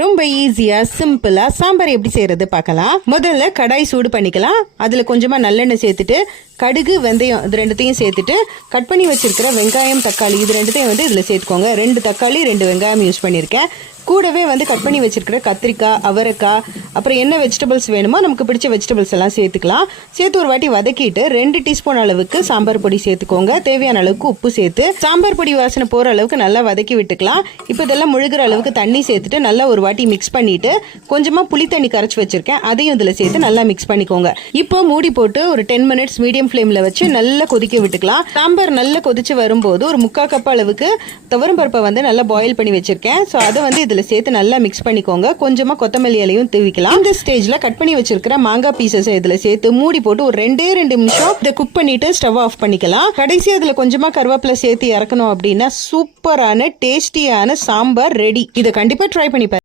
ரொம்ப ஈஸியா சிம்பிளா சாம்பார் எப்படி செய்யறது பார்க்கலாம். முதல்ல கடாய் சூடு பண்ணிக்கலாம். அதுல கொஞ்சமா நல்லெண்ணெய் சேர்த்துட்டு கடுகு வெந்தயம் இது ரெண்டுத்தையும் சேர்த்துட்டு கட் பண்ணி வச்சிருக்கிற வெங்காயம் தக்காளி இது ரெண்டுத்தையும் இதுல சேர்த்துக்கோங்க. 2 தக்காளி 2 வெங்காயம் யூஸ் பண்ணியிருக்கேன். கூடவே கட் பண்ணி வச்சிருக்கிற கத்திரிக்காய் அவரைக்காய் அப்புறம் என்ன வெஜிடபிள்ஸ் வேணுமோ நமக்கு பிடிச்ச வெஜிடபிள்ஸ் எல்லாம் சேர்த்துக்கலாம். சேர்த்து ஒரு வாட்டி வதக்கிட்டு 2 டீஸ்பூன் அளவுக்கு சாம்பார் பொடி சேர்த்துக்கோங்க. தேவையான அளவுக்கு உப்பு சேர்த்து சாம்பார் பொடி வாசனை போற அளவுக்கு நல்லா வதக்கி விட்டுக்கலாம். இப்போ இதெல்லாம் முழுகிற அளவுக்கு தண்ணி சேர்த்துட்டு நல்லா ஒரு வாட்டி மிக்ஸ் பண்ணிட்டு கொஞ்சமா புளி தண்ணி கரைச்சி வச்சிருக்கேன் அதையும் இதுல சேர்த்து நல்லா மிக்ஸ் பண்ணிக்கோங்க. இப்போ மூடி போட்டு ஒரு 10 மினிட்ஸ் மீடியம் ஃப்ளேம்ல வச்சு நல்லா கொதிக்க விட்டுக்கலாம். சாம்பார் நல்லா கொதிச்சு வரும்போது ஒரு 3/4 கப் அளவுக்கு துவரம் பருப்பை நல்லா பாயில் பண்ணி வச்சிருக்கேன். ஸோ அதை இதுல சேர்த்து நல்லா மிக்ஸ் பண்ணிக்கோங்க. கொஞ்சமா கொத்தமல்லி இலையும் தூவிக்கலாம். இந்த ஸ்டேஜ்ல கட் பண்ணி வச்சிருக்கிற மாங்காய் பீசஸ் இதுல சேர்த்து மூடி போட்டு ஒரு 2 நிமிஷம் இதை குக் பண்ணிட்டு ஸ்டவ் ஆஃப் பண்ணிக்கலாம். கடைசி அதுல கொஞ்சமா கருவேப்பிலை சேர்த்து இறக்கணும் அப்படின்னா சூப்பரான டேஸ்டியான சாம்பார் ரெடி. இதை கண்டிப்பா ட்ரை பண்ணி